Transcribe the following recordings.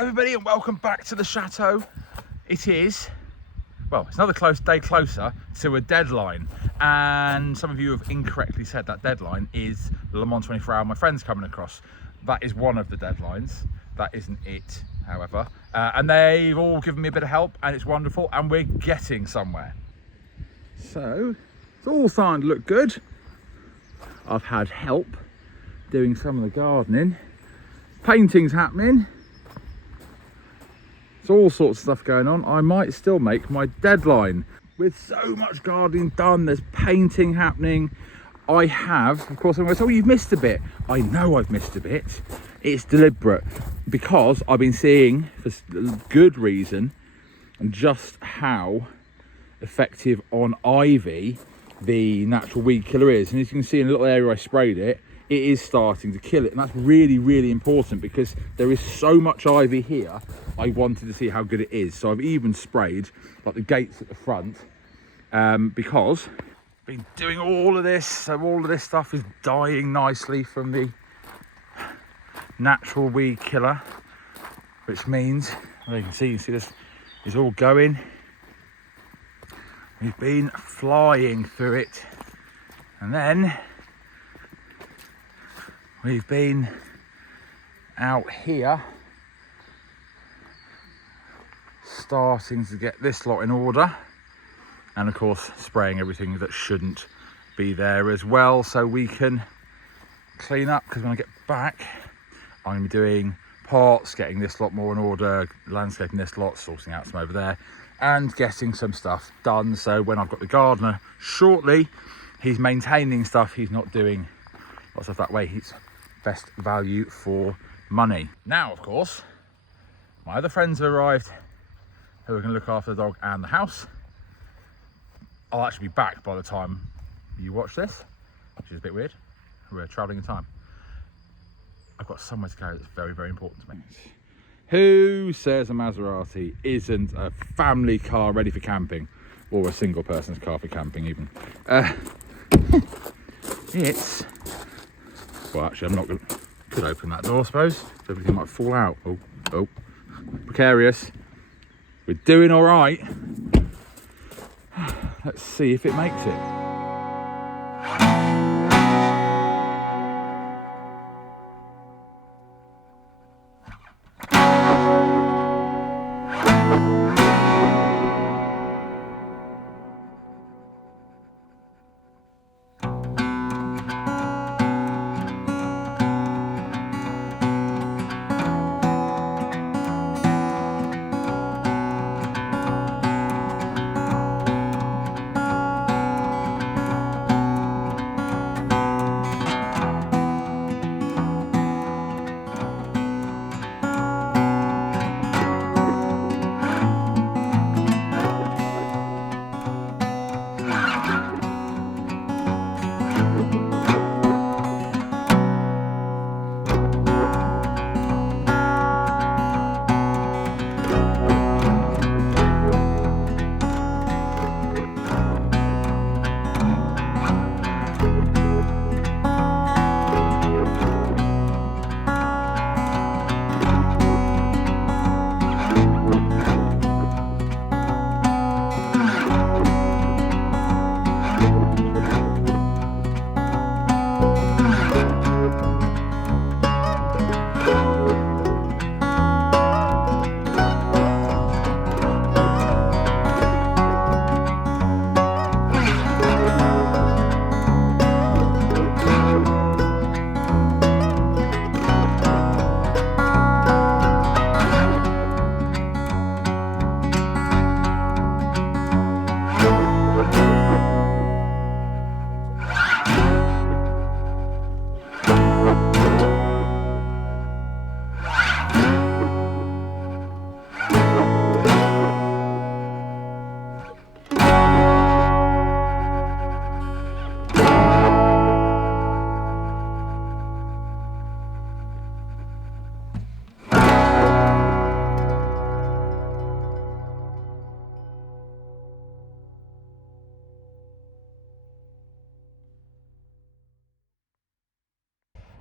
Hello everybody and welcome back to the chateau. It is, well, it's another day closer to a deadline, and some of you have incorrectly said that deadline is Le Mans 24 Hour. My friend's coming across. That is one of the deadlines. That isn't it, however. And they've all given me a bit of help and it's wonderful and we're getting somewhere. So, it's all starting to look good. I've had help doing some of the gardening. Painting's happening. There's all sorts of stuff going on. I might still make my deadline. With so much gardening done, there's painting happening. I have, of course, I'm going to say, oh, you've missed a bit. I know I've missed a bit. It's deliberate because I've been seeing, for good reason, just how effective on ivy the natural weed killer is. And as you can see in a little area I sprayed it, it is starting to kill it, and that's really, really important because there is so much ivy here. I wanted to see how good it is, so I've even sprayed like the gates at the front because I've been doing all of this, so all of this stuff is dying nicely from the natural weed killer, which means, well, you can see this is all going. We've been flying through it, and then we've been out here starting to get this lot in order, and of course spraying everything that shouldn't be there as well, so we can clean up. Because when I get back I'm going to be doing pots, getting this lot more in order, landscaping this lot, sorting out some over there and getting some stuff done, so when I've got the gardener shortly, he's maintaining stuff, he's not doing lots of that way. He's best value for money. Now, of course, my other friends have arrived who are going to look after the dog and the house. I'll actually be back by the time you watch this, which is a bit weird. We're travelling in time. I've got somewhere to go that's very, very important to me. Who says a Maserati isn't a family car ready for camping, or a single person's car for camping even? It's, well, actually I'm not going to, could open that door I suppose, so everything might fall out. Oh, precarious. We're doing all right. Let's see if it makes it.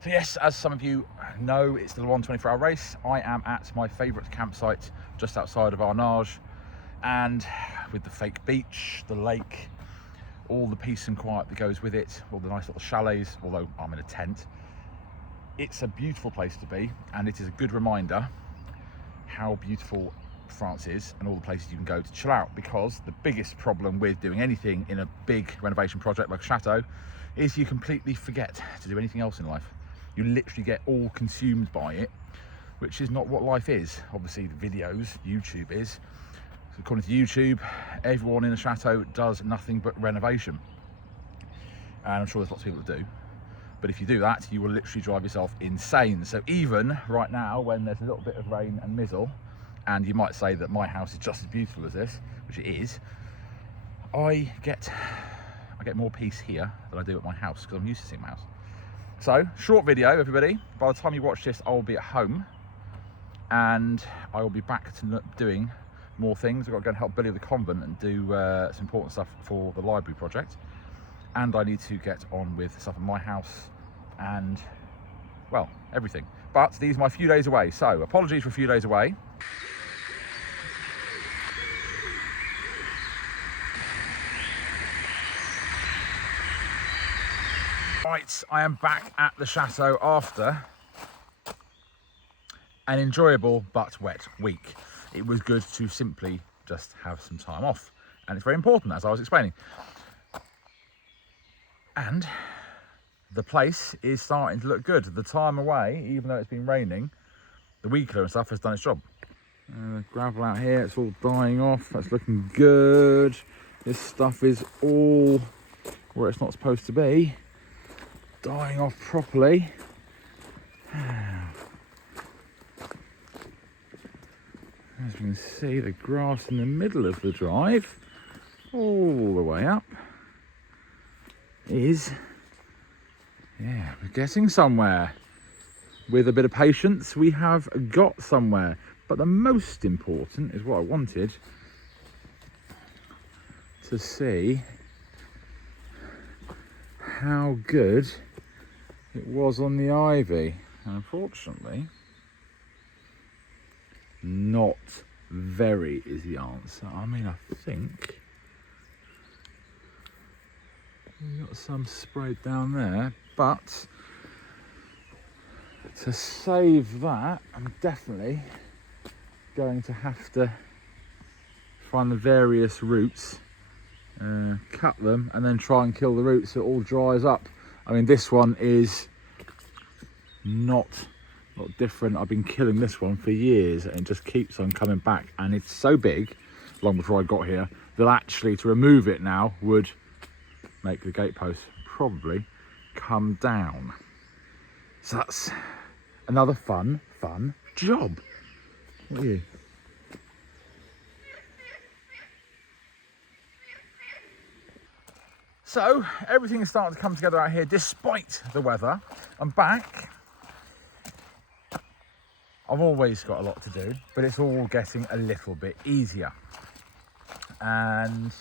So yes, as some of you know, it's the Loire 24-hour race. I am at my favourite campsite just outside of Arnage, and with the fake beach, the lake, all the peace and quiet that goes with it, all the nice little chalets, although I'm in a tent. It's a beautiful place to be, and it is a good reminder how beautiful France is and all the places you can go to chill out, because the biggest problem with doing anything in a big renovation project like a chateau is you completely forget to do anything else in life. You literally get all consumed by it, which is not what life is. Obviously the videos, YouTube is. So according to YouTube, everyone in a chateau does nothing but renovation. And I'm sure there's lots of people that do. But if you do that, you will literally drive yourself insane. So even right now, when there's a little bit of rain and mizzle, and you might say that my house is just as beautiful as this, which it is, I get more peace here than I do at my house, because I'm used to seeing my house. So, short video, everybody. By the time you watch this, I'll be at home, and I will be back to doing more things. I've got to go and help Billy at the convent and do some important stuff for the library project. And I need to get on with stuff in my house and, well, everything. But these are my few days away, so apologies for a few days away. Right, I am back at the chateau after an enjoyable but wet week. It was good to simply just have some time off, and it's very important, as I was explaining. And the place is starting to look good. The time away, even though it's been raining, the weed killer and stuff has done its job. The gravel out here, it's all dying off. That's looking good. This stuff is all where it's not supposed to be. Dying off properly. As we can see, the grass in the middle of the drive, all the way up, is, yeah, we're getting somewhere. With a bit of patience, we have got somewhere. But the most important is what I wanted to see how good it was on the ivy. And unfortunately, not very is the answer. I mean, I think we've got some sprayed down there, but to save that, I'm definitely going to have to find the various roots, cut them, and then try and kill the roots so it all dries up. I mean, this one is not different. I've been killing this one for years, and it just keeps on coming back, and it's so big, long before I got here, that actually to remove it now would make the gatepost probably come down. So that's another fun job. What are you? So everything is starting to come together out here despite the weather. I'm back. I've always got a lot to do, but it's all getting a little bit easier. And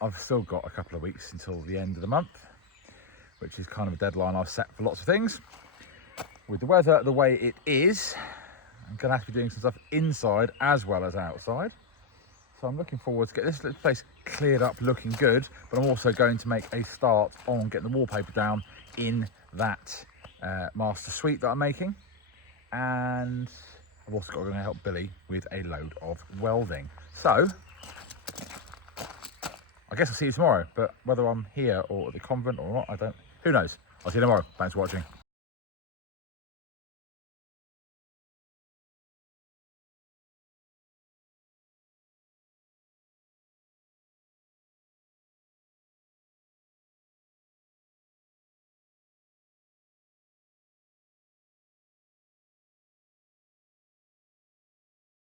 I've still got a couple of weeks until the end of the month, which is kind of a deadline I've set for lots of things. With the weather the way it is, I'm going to have to be doing some stuff inside as well as outside. So I'm looking forward to get this place cleared up, looking good, but I'm also going to make a start on getting the wallpaper down in that master suite that I'm making. And I've also got to go and help Billy with a load of welding. So I guess I'll see you tomorrow, but whether I'm here or at the convent or not, who knows? I'll see you tomorrow. Thanks for watching.